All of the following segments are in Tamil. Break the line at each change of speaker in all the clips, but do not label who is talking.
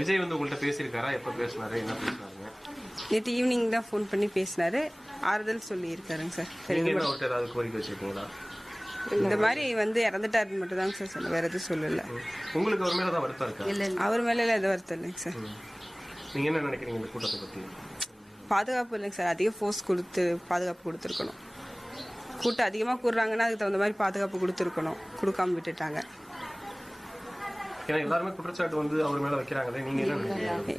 விஜய் வந்து உங்கள்கிட்ட பேசியிருக்காரா? எப்போ பேசினாரு? என்ன பேசினாருங்க?
நேற்று ஈவினிங் தான் ஃபோன் பண்ணி பேசினாரு. ஆறுதல் சொல்லியிருக்காருங்க சார்.
நீங்க என்ன அவர்கிட்ட ஏதாவது கோரிக்கை வச்சிருக்கீங்களா?
இந்த மாதிரி வந்து இறந்துட்டாருன்னு மட்டும் தாங்க சார் சொன்ன வேற எதுவும் சொல்லல.
உங்களுக்கு அவர் மேல தான் வருத்தம் இருக்கா?
அவர் மேல எல்லாம் எதுவும் வருத்தம் இல்லைங்க சார்.
நீங்க என்ன நினைக்கிறீங்க இந்த கூட்டத்தை பத்தி?
பாதுகாப்பு இல்லைங்க சார். அதிக ஃபோர்ஸ் கொடுத்து பாதுகாப்பு கொடுத்துருக்கணும். கூட்டம் அதிகமாக கூடுறாங்கன்னா அதுக்கு தகுந்த மாதிரி பாதுகாப்பு கொடுத்துருக்கணும். கொடுக்காம விட்டுட்டாங்க.
ஏன்னா எல்லாருமே குற்றச்சாட்டு வந்து அவர் மேல வைக்கிறாங்களே நீங்க என்ன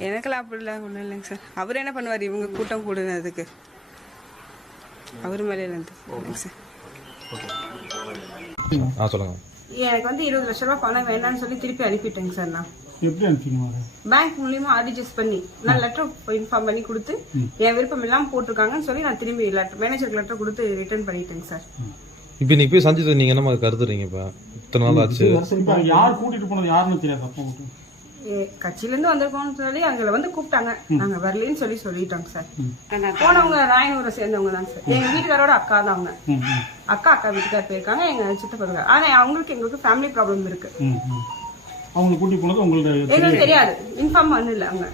எனக்கெல்லாம் அப்படிலாம் ஒன்றும் இல்லைங்க சார். அவர் என்ன பண்ணுவார்? இவங்க கூட்டம் கூடுனதுக்கு. அவர் மேலே இருந்து. சார்.
ஆ சொல்லுங்க.
எனக்கு வந்து இருபது லட்ச ரூபா பணம் வேண்டாம்னு சொல்லி திருப்பி அனுப்பிட்டேங்க சார் நான்.
எப்படி அனுப்பிங்க
பேங்க் மூலியமா ஆர்டிஜிஎஸ் பண்ணி நான் லெட்டர் இன்ஃபார்ம் பண்ணி கொடுத்து என் விருப்பம் இல்லாமல் போட்டிருக்காங்கன்னு சொல்லி நான் திரும்பி லெட்டர் மேனேஜருக்கு லெட்டர் கொடுத்து ரிட்டர்ன் பண்ணிட்டேங்க சார்.
இப்போ இன்னைக்கு போய் சந்தித்து நீங்க என்ன கருதுறீங்க இப்போ? இத்தனை நாள் ஆச்சு.
இப்போ யார் கூட்டிட்டு போனது யாருன்னு தெரியாது அப்போ
கட்சியிலேருந்து வந்திருக்கோம்னு சொல்லி அவங்கள வந்து கூப்பிட்டாங்க. நாங்க வரலன்னு சொல்லி சொல்லிட்டோங்க சார். போனவங்க ராயனூரை சேர்ந்தவங்க தான் சார். எங்க வீட்டுக்காரோட அக்கா தான் அவங்க. அக்கா அக்கா வீட்டுக்கார் போயிருக்காங்க எங்க சித்தப்பா. இருக்காங்க ஆனா அவங்களுக்கு எங்களுக்கு ஃபேமிலி ப்ராப்ளம் இருக்கு.
அவங்களை கூட்டி போனது உங்கள்ட்ட
எங்களுக்கு தெரியாது. இன்ஃபார்ம் பண்ணல அவங்க.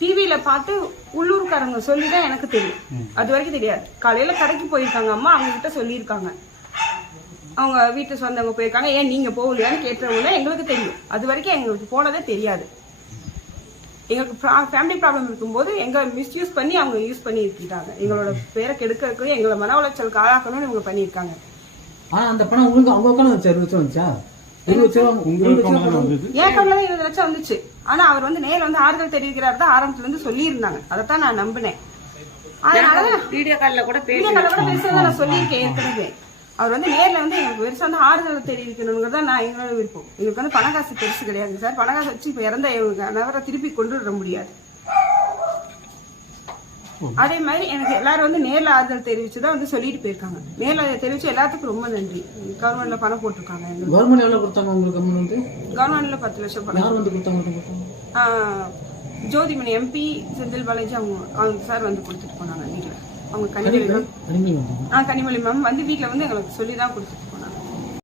டிவியில பார்த்து உள்ளூர்காரங்க சொல்லி தான் எனக்கு தெரியும். அது வரைக்கும் தெரியாது. காலையில கடைக்கு போயிருக்காங்க அம்மா அவங்க கிட்ட சொல்லியிருக்காங்க. அவங்க வீட்டு சொந்தவங்க போயிருக்காங்க. ஏன் நீங்க போகலையான்னு கேட்டவங்க எங்களுக்கு தெரியும். அது வரைக்கும் எங்களுக்கு போனதே தெரியாது. எங்களுக்கு ஃபேமிலி ப்ராப்ளம் இருக்கும்போது எங்க மிஸ்யூஸ் பண்ணி அவங்க யூஸ் பண்ணி இருக்காங்க. எங்களோட பேரை கெடுக்கிறதுக்கு எங்களை மன உளைச்சலுக்கு ஆளாக்கணும்னு இவங்க பண்ணியிருக்காங்க.
ஆனா அந்த பணம் உங்களுக்கு அவங்க வந்துச்சா? இருபது லட்சம் வந்துச்சா.
அக்கௌண்ட்ல தான் இருபது லட்சம் வந்துச்சு. ஆனா அவர் வந்து நேர்ல வந்து ஆறுதல் தெரிவிக்கிறார் தான் ஆரம்பத்துல இருந்து சொல்லியிருந்தாங்க. அதைத்தான் நான் நம்பினேன். அதனால
வீடியோ காலில் கூட
வீடியோ கால்ல கூட பேசுறதா நான் சொல்லியிருக்கேன் ஏற்கனவே. அவர் வந்து நேர்ல வந்து எங்களுக்கு பெருசா வந்து ஆறுதல் தெரிவிக்கணுங்கிறத நான் எங்களோட விருப்பம். எங்களுக்கு வந்து பணக்காசு பெருசு கிடையாது சார். பணக்காசு வச்சு இப்ப இறந்த இவங்க நபரை திருப்பி கொண்டு வர முடியாது அதே மாதிரி எனக்கு எல்லாரும் வந்து நேர்ல ஆறுதல் தெரிவிச்சு தான் வந்து சொல்லிட்டு போயிருக்காங்க. நேர்ல தெரிவிச்சு எல்லாத்துக்கும் ரொம்ப நன்றி. கவர்மெண்ட்ல பணம் போட்டிருக்காங்க எங்களுக்கு.
கவர்மெண்ட் எவ்வளவு கொடுத்தாங்க உங்களுக்கு அமௌண்ட்
கவர்மெண்ட்ல பத்து லட்சம் பணம்.
யார் வந்து கொடுத்தாங்க
ஜோதிமணி எம்பி செந்தில் பாலாஜி அவங்க அவங்க சார் வந்து கொடுத்துட்டு போனாங்க வீட்டில். அவங்க கனிமொழி மேம். ஆ கனிமொழி மேம். வந்து வீட்டில் வந்து எங்களுக்கு சொல்லி தான் கொடுத்துட்டு